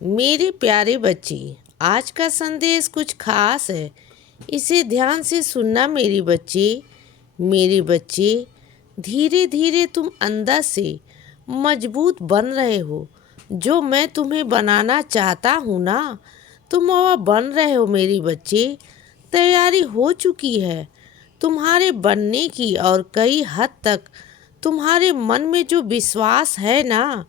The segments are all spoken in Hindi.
मेरे प्यारे बच्चे, आज का संदेश कुछ खास है। इसे ध्यान से सुनना मेरे बच्चे। मेरे बच्चे, धीरे धीरे तुम अंदर से मजबूत बन रहे हो। जो मैं तुम्हें बनाना चाहता हूँ ना, तुम वह बन रहे हो मेरे बच्चे। तैयारी हो चुकी है तुम्हारे बनने की, और कई हद तक तुम्हारे मन में जो विश्वास है ना,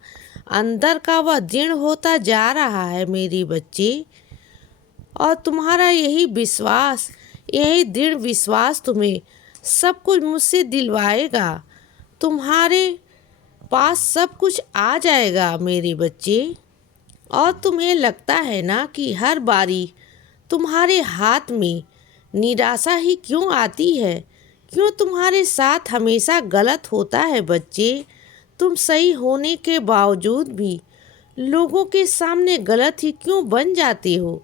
अंदर का, वह दृढ़ होता जा रहा है मेरी बच्ची। और तुम्हारा यही दृढ़ विश्वास तुम्हें सब कुछ मुझसे दिलवाएगा। तुम्हारे पास सब कुछ आ जाएगा मेरे बच्चे। और तुम्हें लगता है ना कि हर बारी तुम्हारे हाथ में निराशा ही क्यों आती है? क्यों तुम्हारे साथ हमेशा गलत होता है बच्चे? तुम सही होने के बावजूद भी लोगों के सामने गलत ही क्यों बन जाते हो?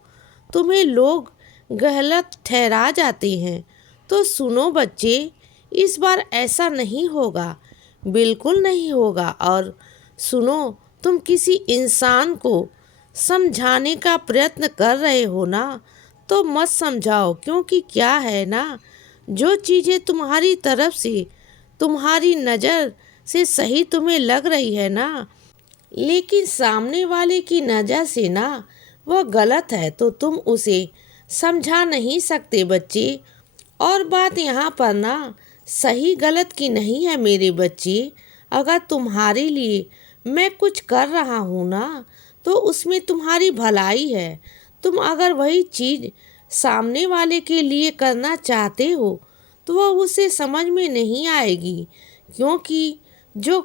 तुम्हें लोग गलत ठहरा जाते हैं। तो सुनो बच्चे, इस बार ऐसा नहीं होगा, बिल्कुल नहीं होगा। और सुनो, तुम किसी इंसान को समझाने का प्रयत्न कर रहे हो ना, तो मत समझाओ। क्योंकि क्या है ना, जो चीज़ें तुम्हारी तरफ से, तुम्हारी नज़र से सही तुम्हें लग रही है ना, लेकिन सामने वाले की नज़र से ना वह गलत है, तो तुम उसे समझा नहीं सकते बच्चे। और बात यहाँ पर ना सही गलत की नहीं है मेरे बच्चे। अगर तुम्हारे लिए मैं कुछ कर रहा हूँ ना, तो उसमें तुम्हारी भलाई है। तुम अगर वही चीज़ सामने वाले के लिए करना चाहते हो, तो वह उसे समझ में नहीं आएगी। क्योंकि जो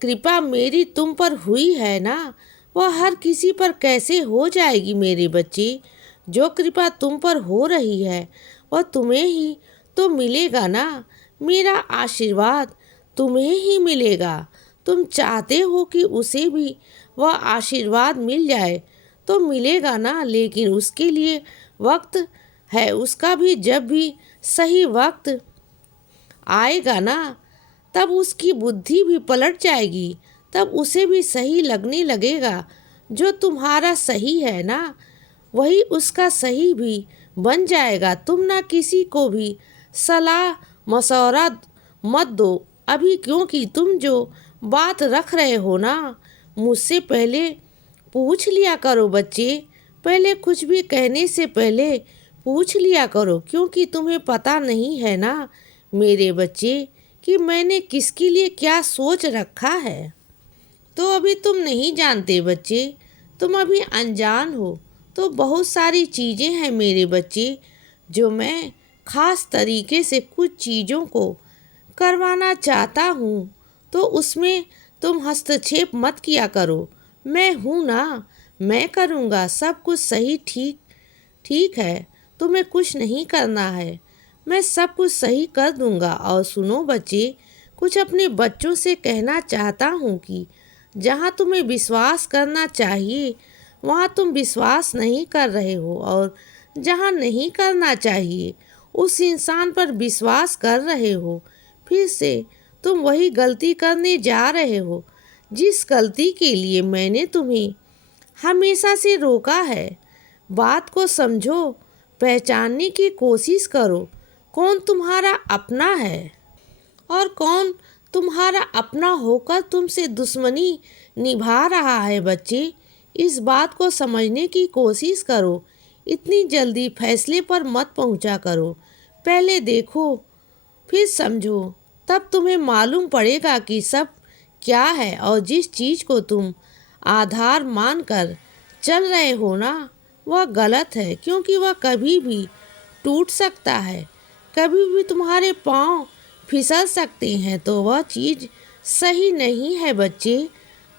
कृपा मेरी तुम पर हुई है ना, वह हर किसी पर कैसे हो जाएगी मेरे बच्चे। जो कृपा तुम पर हो रही है, वह तुम्हें ही तो मिलेगा ना। मेरा आशीर्वाद तुम्हें ही मिलेगा। तुम चाहते हो कि उसे भी वह आशीर्वाद मिल जाए, तो मिलेगा ना। लेकिन उसके लिए वक्त है, उसका भी। जब भी सही वक्त आएगा ना, तब उसकी बुद्धि भी पलट जाएगी। तब उसे भी सही लगने लगेगा। जो तुम्हारा सही है ना, वही उसका सही भी बन जाएगा। तुम ना किसी को भी सलाह मशवरा मत दो अभी, क्योंकि तुम जो बात रख रहे हो ना, मुझसे पहले पूछ लिया करो बच्चे। पहले कुछ भी कहने से पहले पूछ लिया करो। क्योंकि तुम्हें पता नहीं है ना मेरे बच्चे, कि मैंने किसके लिए क्या सोच रखा है। तो अभी तुम नहीं जानते बच्चे, तुम अभी अनजान हो। तो बहुत सारी चीज़ें हैं मेरे बच्चे, जो मैं ख़ास तरीके से कुछ चीज़ों को करवाना चाहता हूँ। तो उसमें तुम हस्तक्षेप मत किया करो। मैं हूँ ना, मैं करूँगा सब कुछ सही। ठीक ठीक है, तुम्हें कुछ नहीं करना है, मैं सब कुछ सही कर दूँगा। और सुनो बच्चे, कुछ अपने बच्चों से कहना चाहता हूँ कि जहाँ तुम्हें विश्वास करना चाहिए, वहाँ तुम विश्वास नहीं कर रहे हो। और जहाँ नहीं करना चाहिए, उस इंसान पर विश्वास कर रहे हो। फिर से तुम वही गलती करने जा रहे हो, जिस गलती के लिए मैंने तुम्हें हमेशा से रोका है। बात को समझो, पहचानने की कोशिश करो, कौन तुम्हारा अपना है और कौन तुम्हारा अपना होकर तुमसे दुश्मनी निभा रहा है बच्चे। इस बात को समझने की कोशिश करो। इतनी जल्दी फैसले पर मत पहुंचा करो। पहले देखो, फिर समझो, तब तुम्हें मालूम पड़ेगा कि सब क्या है। और जिस चीज़ को तुम आधार मानकर चल रहे हो ना, वह गलत है। क्योंकि वह कभी भी टूट सकता है, कभी भी तुम्हारे पाँव फिसल सकते हैं। तो वह चीज़ सही नहीं है बच्चे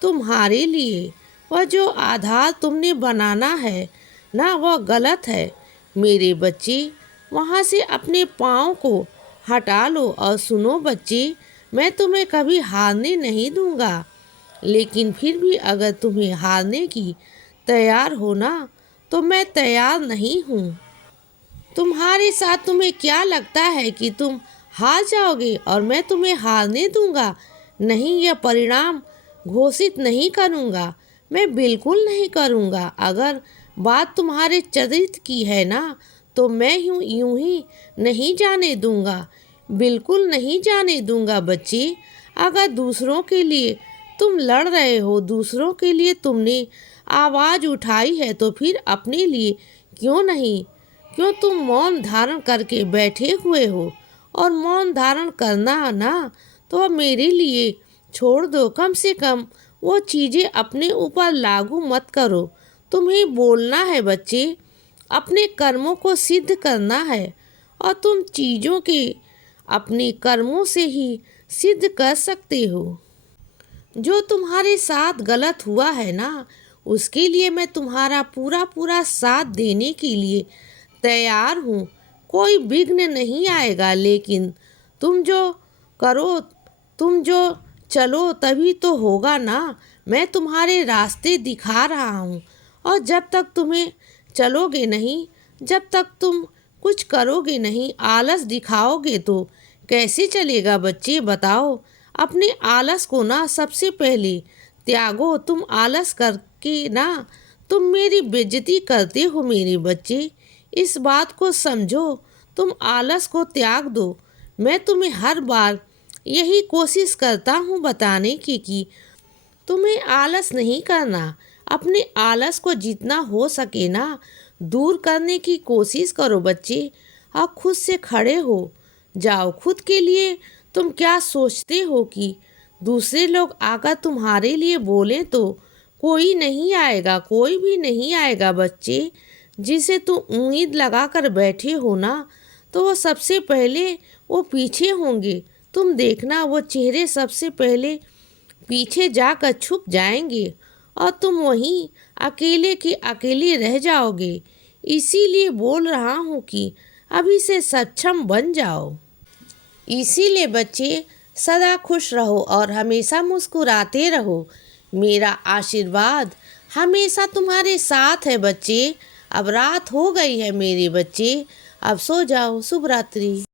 तुम्हारे लिए। वह जो आधार तुमने बनाना है ना, वह गलत है मेरे बच्चे। वहाँ से अपने पाँव को हटा लो। और सुनो बच्चे, मैं तुम्हें कभी हारने नहीं दूंगा। लेकिन फिर भी अगर तुम्हें हारने की तैयार हो ना, तो मैं तैयार नहीं हूँ। तुम्हारे साथ तुम्हें क्या लगता है कि तुम हार जाओगे और मैं तुम्हें हारने दूंगा? नहीं, यह परिणाम घोषित नहीं करूंगा। मैं बिल्कुल नहीं करूँगा। अगर बात तुम्हारे चरित्र की है ना, तो मैं यूं ही नहीं जाने दूंगा, बिल्कुल नहीं जाने दूंगा बच्चे। अगर दूसरों के लिए तुम लड़ रहे हो, दूसरों के लिए तुमने आवाज़ उठाई है, तो फिर अपने लिए क्यों नहीं? क्यों तुम मौन धारण करके बैठे हुए हो? और मौन धारण करना ना, तो अब मेरे लिए छोड़ दो। कम से कम वो चीज़ें अपने ऊपर लागू मत करो। तुम्हें बोलना है बच्चे, अपने कर्मों को सिद्ध करना है, और तुम चीज़ों के अपने कर्मों से ही सिद्ध कर सकते हो। जो तुम्हारे साथ गलत हुआ है ना, उसके लिए मैं तुम्हारा पूरा पूरा साथ देने के लिए तैयार हूँ। कोई विघ्न नहीं आएगा, लेकिन तुम जो करो, तुम जो चलो तभी तो होगा ना। मैं तुम्हारे रास्ते दिखा रहा हूँ, और जब तक तुम्हें चलोगे नहीं, जब तक तुम कुछ करोगे नहीं, आलस दिखाओगे, तो कैसे चलेगा बच्चे बताओ। अपने आलस को ना सबसे पहले त्यागो। तुम आलस करके ना तुम मेरी बेइज्जती करते हो मेरे बच्चे। इस बात को समझो, तुम आलस को त्याग दो। मैं तुम्हें हर बार यही कोशिश करता हूँ बताने की कि तुम्हें आलस नहीं करना। अपने आलस को जितना हो सके ना दूर करने की कोशिश करो बच्चे। अब खुद से खड़े हो जाओ। खुद के लिए तुम क्या सोचते हो कि दूसरे लोग आकर तुम्हारे लिए बोले, तो कोई नहीं आएगा, कोई भी नहीं आएगा बच्चे। जिसे तुम उम्मीद लगा कर बैठे हो ना, तो वो सबसे पहले वो पीछे होंगे। तुम देखना, वो चेहरे सबसे पहले पीछे जाकर छुप जाएंगे, और तुम वहीं अकेले के अकेले रह जाओगे। इसीलिए बोल रहा हूँ कि अभी से सक्षम बन जाओ। इसीलिए बच्चे, सदा खुश रहो और हमेशा मुस्कुराते रहो। मेरा आशीर्वाद हमेशा तुम्हारे साथ है बच्चे। अब रात हो गई है मेरे बच्चे, अब सो जाओ। शुभ रात्रि।